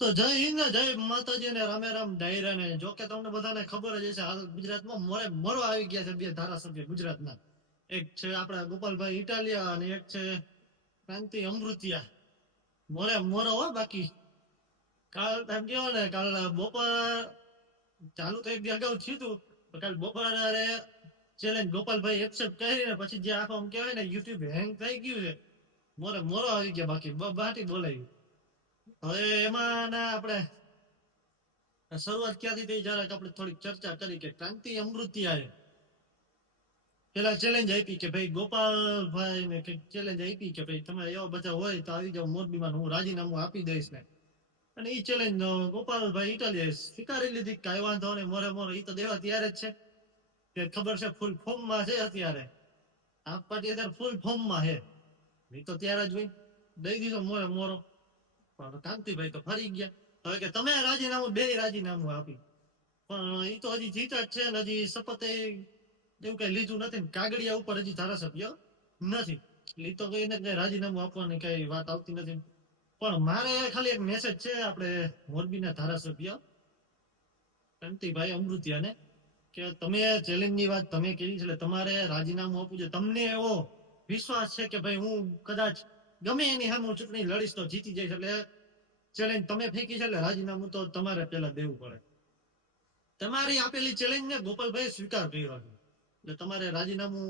તો જય હિન્દ ને જય માતાજી ને રામે રામ ડાયરા ને જો કે તમને બધાને ખબર જ હશે હાલ ગુજરાતમાં મરો આવી ગયા છે બે ધારાસભ્ય ગુજરાતના. એક છે આપણા ગોપાલભાઈ ઇટાલિયા અને એક છે ક્રાંતિ અમૃતિયા. મોરો હો બાકી કાલ એમ કેવો ને કાલ બપોર ચાલુ તો એક દી અગાઉ થયું હતું, કાલ બપોરે ચેલેન્જ ગોપાલભાઈ એક્સેપ્ટ કરીને પછી જે આખો આમ કહેવાય ને યુટ્યુબ હેંગ થઈ ગયું છે. મોરો આવી ગયા બાકી બાટી બોલાવી. હવે એમાં ના આપણે શરૂઆત ક્યાંથી થઈ જરાક આપણે થોડીક ચર્ચા કરી કે ક્રાંતિ અમૃતિયાએ પેલા ચેલેન્જ આપી કે ભાઈ ગોપાલભાઈ ને ચેલેન્જ આપી કે ભાઈ તમે એવા બધા હોય તો આવી જાવ મોરબીમાં, હું રાજીનામું આપી દઈશ ને. અને એ ચેલેન્જ ગોપાલભાઈ ઇટાલિયાએ સ્વીકારી લીધી. કઈ વાંધો નહીં, મોરે એ તો દેવા ત્યારે જ છે કે ખબર છે ફૂલ ફોર્મમાં છે અત્યારે. આપ પાર્ટી અત્યારે ફૂલ ફોર્મમાં છે, એ તો ત્યારે જ હોય દઈ દીધો મોરો. પણ કાંતિભાઈ તો ફરી ગયા. હવે કે તમે રાજીનામું બે રાજીનામું આપી, પણ એ તો હજી જીતા જ છે ને હજી શપથ એવું કઈ લીધું નથી. કાગળિયા ઉપર હજી ધારાસભ્ય નથી. એ તો કઈ ને કઈ રાજીનામું આપવાની કઈ વાત આવતી નથી. પણ મારે ખાલી એક મેસેજ છે આપણે મોરબીના ધારાસભ્ય કાંતિભાઈ અમૃતિયાને કે તમે ચેલેન્જ ની વાત તમે કરી છે એટલે તમારે રાજીનામું આપવું છે. તમને એવો વિશ્વાસ છે કે ભાઈ હું કદાચ ગમે એની સામે ચૂંટણી લડીશ તો જીતી જઈશ, એટલે ચેલેન્જ તમે ફેંકી છે એટલે રાજીનામું તો તમારે પેલા દેવું પડે. તમારી આપેલી ચેલેન્જ ને ગોપાલભાઈ સ્વીકાર કર્યો છે એટલે તમારે રાજીનામું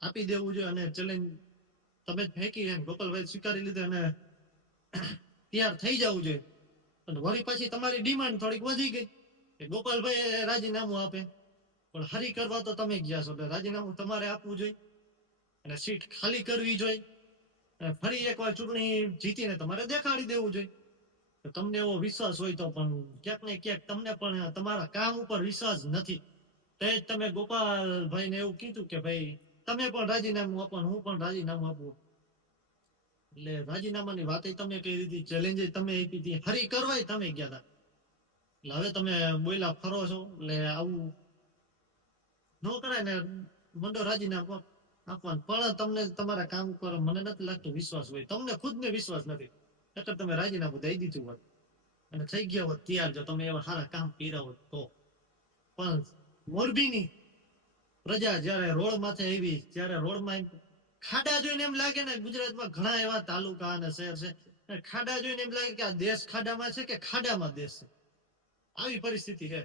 આપી દેવું જોઈએ. અને ચેલેન્જ તમે ફેંકી છે ગોપાલભાઈ સ્વીકારી લીધે અને તૈયાર થઈ જવું જોઈએ. અને વળી પાછી તમારી ડિમાન્ડ થોડીક વધી ગઈ કે ગોપાલભાઈ રાજીનામું આપે, પણ હરી કરવા તો તમે ગયા છો એટલે રાજીનામું તમારે આપવું જોઈએ અને સીટ ખાલી કરવી જોઈએ. ફરી એકવાર ચૂંટણી જીતીને તમારે દેખાડી દેવું જોઈએ. તમને એવો વિશ્વાસ હોય તો, પણ ક્યાંક ને ક્યાંક તમને પણ તમારા કામ ઉપર વિશ્વાસ નથી. તે જ તમે ગોપાલભાઈને એવું કીધું કે ભાઈ તમે પણ રાજીનામું આપો, હું પણ રાજીનામું આપું. એટલે રાજીનામાની વાત તમે કહી દીધી, ચેલેન્જ તમે આપી હતી, હરી કરવાય તમે ગયા હતા. એટલે હવે તમે બોયલા ફરો છો એટલે આવું ન કરાય ને. મંડો રાજીનામું આપવાનું, પણ તમને તમારા કામ ઉપર મને નથી લાગતું વિશ્વાસ હોય. તમને ખુદને વિશ્વાસ નથી એટલે તમે રાજીનામું દઈ દીધું હોત અને થઈ ગયા હોત તૈયાર, જો તમે એવા સારા કામ કર્યા હોત તો. પણ મોરબીની પ્રજા જયારે રોડ માથે આવી, ત્યારે રોડમાં ખાડા જોઈને એમ લાગે ને ગુજરાતમાં ઘણા એવા તાલુકા અને શહેર છે, ખાડા જોઈને એમ લાગે કે આ દેશ ખાડામાં છે કે ખાડામાં દેશ છે. આવી પરિસ્થિતિ છે.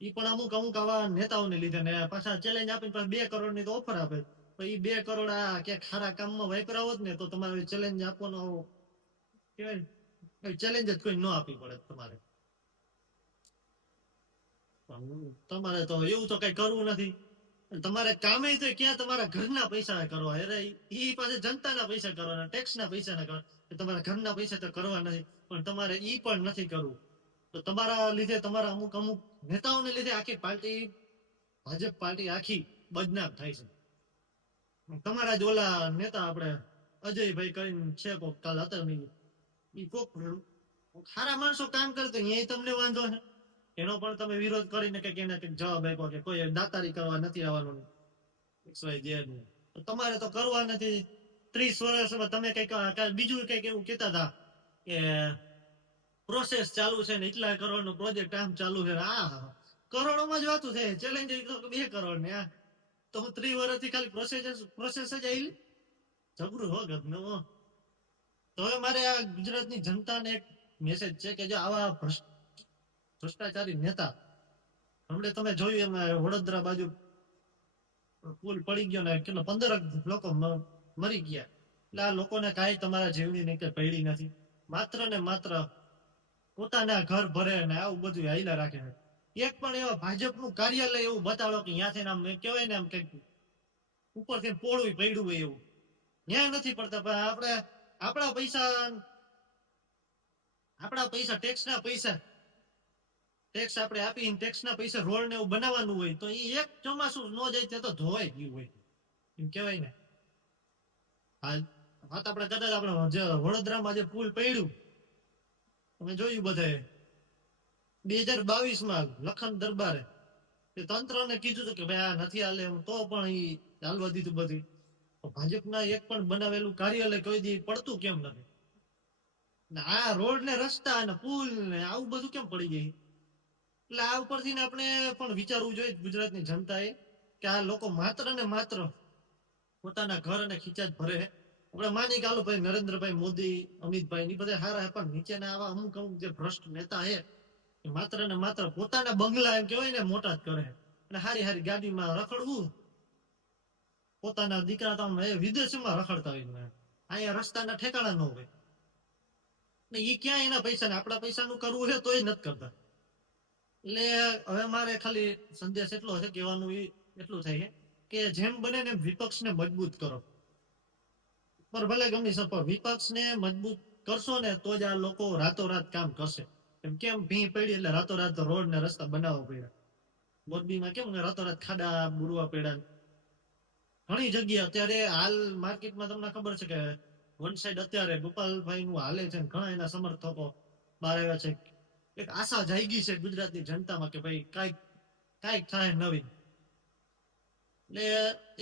એ પણ અમુક આવા નેતાઓને લીધે ને પાછા ચેલેન્જ આપીને 2 કરોડ ની તો ઓફર આપે. તો એ 2 કરોડ આ ક્યાંક ખારા કામમાં વાપરા હોત ને તો તમારે ચેલેન્જ આપવાનો કહેવાય ચેલેન્જ જ કોઈ ન આપવી પડે તમારે. તમારે તો એવું તો કઈ કરવું નથી. તમારે કામે તો ક્યાં તમારા ઘરના પૈસા કરવા, અરે એ પાસે જનતાના પૈસા કરવાના, ટેક્સના પૈસા ના કરવા. તમારા ઘરના પૈસા તો કરવા નથી, પણ તમારે ઈ પણ નથી કરવું. તો તમારા લીધે, તમારા અમુક નેતાઓને લીધે આખી પાર્ટી, ભાજપ પાર્ટી આખી બદનામ થાય છે. તમારા જ ઓલા નેતા આપણે અજયભાઈ કરીને છે કોક, કાલ હતા નહીં, એ કોક સારા માણસો કામ કરતો એ તમને વાંધો છે. એનો પણ તમે વિરોધ કરીને કઈક એને કઈક જવાબ આપ્યો કે કોઈ દાતારી કરવા નથી આવવાનું. તમારે તો કરવા નથી. 30 વર્ષમાં તમે કઈક બીજું કઈક એવું કેતા હતા કે પ્રોસેસ ચાલુ છે ને એટલા કરોડ નો પ્રોજેક્ટ આમ ચાલુ છે. કરોડોમાં જ વાતું છે. ચેલેન્જ 2 કરોડ ને તો હું 30 વર્ષથી ખાલી પ્રોસેસ જ આવી જબરું હો ગધનો. તો હવે મારે આ ગુજરાતની જનતાને એક મેસેજ છે કે જો આવા ભ્રષ્ટાચારી નેતા, હમણાં તમે જોયું એમ વડોદરા બાજુ પુલ પડી ગયો ને કેટલા 15 લોકો મરી ગયા. એટલે આ લોકોને કાંઈ તમારા જીવની નહીં કઈ પડી નથી. માત્ર ને માત્ર પોતાના ઘર ભરે ને આવું બધું હાઈલા રાખે છે. એક પણ એવા ભાજપનું કાર્યાલય એવું બતાડો કે ત્યાંથી આમ કહેવાય ને આમ કઈક ઉપરથી પોળું પડ્યું હોય એવું ત્યાં નથી પડતા. પણ આપણે આપણા પૈસા ટેક્સ આપણે આપીને ટેક્સના પૈસા રોડ ને એવું બનાવવાનું હોય તો એ એક ચોમાસું ન જાય ત્યાં તો ધોવાઈ ગયું હોય એમ કહેવાય ને. વાત આપણે કદાચ આપણે વડોદરામાં જે પુલ પડ્યું તમે જોયું બધાએ 2022માં લખન દરબારે તંત્રને કીધું હતું કે ભાઈ આ નથી હાલે, તો પણ એ હાલવા દીધું બધું. ભાજપના એક પણ બનાવેલું કાર્યાલય કોઈ દી પડતું કેમ નથી? ને આ રોડ ને રસ્તા ને પુલ ને આવું બધું કેમ પડી જાય? એટલે આ ઉપરથી ને આપણે પણ વિચારવું જોઈએ ગુજરાતની જનતાએ કે આ લોકો માત્ર ને માત્ર પોતાના ઘર અને ખીચા જ ભરે. આપણે માની કે હાલો ભાઈ નરેન્દ્રભાઈ મોદી, અમિતભાઈ ની બધા હારા હે, પણ નીચેના આવા અમુક અમુક જે ભ્રષ્ટ નેતા હે એ માત્ર ને માત્ર પોતાના બંગલા એમ કહેવાય ને મોટા જ કરે અને હારી હારી ગાડીમાં રખડવું. પોતાના દીકરા તો આમ વિદેશમાં રખડતા હોય ને અહીંયા રસ્તાના ઠેકાણા ન હોય ને એ ક્યાં એના પૈસા ને આપણા પૈસાનું કરવું છે તોય નથી કરતા. એટલે હવે મારે ખાલી સંદેશ એટલો છે કહેવાનું એટલું થાય કે જેમ બને ને વિપક્ષને મજબૂત કરો. પર ભલે ગમી શકો વિપક્ષને મજબૂત કરશો ને તો જ આ લોકો રાતોરાત કામ કરશે. કેમ ભી પડી એટલે રાતોરાત રોડ ને રસ્તા બનાવવા પડ્યા. મોરબીમાં કેમ રાતોરાત ખાડા બુરવા પડ્યા. ઘણી જગ્યા અત્યારે હાલ માર્કેટમાં તમને ખબર છે કે વન સાઈડ અત્યારે ગોપાલભાઈ નું હાલે છે, ઘણા એના સમર્થકો બહાર આવ્યા છે. એક આશા જાગી છે ગુજરાતની જનતામાં કે ભાઈ કાંઈક થાય નવીન. એટલે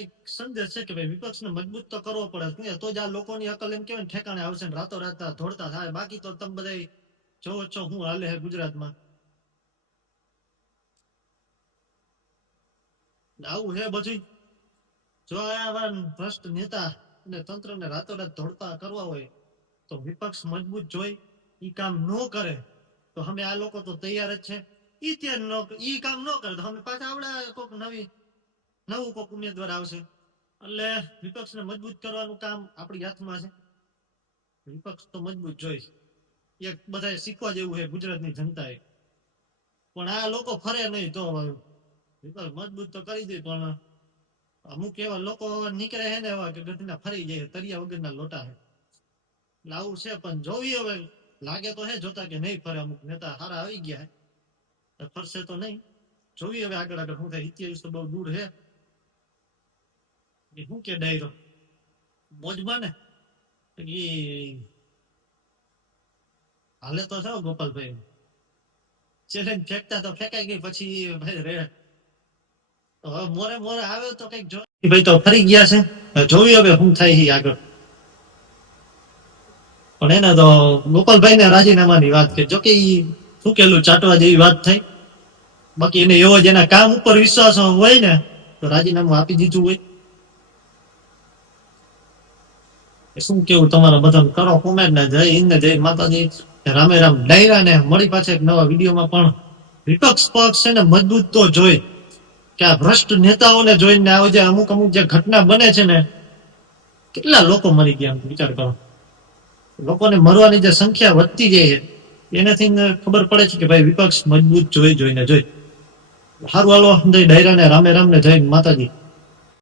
એક સંદેશ છે કે ભાઈ વિપક્ષને મજબૂત તો કરવો પડે તો જ આ લોકોની અકલ એમ કેવાય ઠેકાણે આવશે ને રાતોરાત દોડતા થાય. બાકી તો તમે બધા જોવો છો હું હાલે છે ગુજરાતમાં. આવું છે બધું. જો આવા ભ્રષ્ટ નેતા અને તંત્રને રાતોરાત દોડતા કરવા હોય તો વિપક્ષ મજબૂત જોઈ ઈ કામ ન કરે તો અમે આ લોકો તો તૈયાર જ છે. ઈ કામ ન કરે તો અમે પાછા આવડા કોઈક નવું કોઈક ઉમેદવાર આવશે. એટલે વિપક્ષને મજબૂત કરવાનું કામ આપણી હાથમાં છે. વિપક્ષ તો મજબૂત જોઈ એક બધા શીખવા જેવું છે ગુજરાતની જનતાએ. પણ આ લોકો ફરે નહીં તો વિપક્ષ મજબૂત તો કરી દે પણ અમુક એવા લોકો નીકળે છે ને એવા કે ગઢના ફરી જાય તરિયા વગરના લોટા છે. આવું છે પણ જોવી હવે લાગે તો હે જોતા કે નહીં ફરે. અમુક નેતા સારા આવી ગયા હે ફરશે તો નહીં. જોવી હવે આગળ આગળ શું થાય. ઇતિહાસ તો બહુ દૂર છે. એ શું કે ડાયરો મોજમાં ને એ હાલે તો છો ગોપાલભાઈ ચેલેન્જ ફેંકતા તો ફેંકાઈ ગઈ પછી ભાઈ રે હવે મોરે મોરે આવે તો કઈક જો ભાઈ તો ફરી ગયા છે. જોવી હવે શું થાય છે આગળ. પણ એને તો ગોપાલભાઈ ને રાજીનામાની વાત કે જોકે શું કેલું ચાટવા જેવી વાત થઈ. બાકી એને એવો જ એના કામ ઉપર વિશ્વાસ હોય ને તો રાજીનામું આપી દીધું હોય. શું કેવું તમારા બધા કરો કોમેન્ટ ને જય હિન્દ જય માતાજી રામે રામ. ડાયરા ને મળી પાછા એક નવા વિડીયોમાં. પણ વિપક્ષ પક્ષ છે ને મજબૂત તો જોઈ કે આ ભ્રષ્ટ નેતાઓને જોઈને આવે જે અમુક અમુક જે ઘટના બને છે ને કેટલા લોકો મરી ગયા વિચાર કરો. લોકોને મરવાની જે સંખ્યા વધતી જાય છે એનાથી ખબર પડે છે કે ભાઈ વિપક્ષ મજબૂત જોઈને જોઈ. સારું હાલો ડાયરા ને રામે રામ ને જય માતાજી.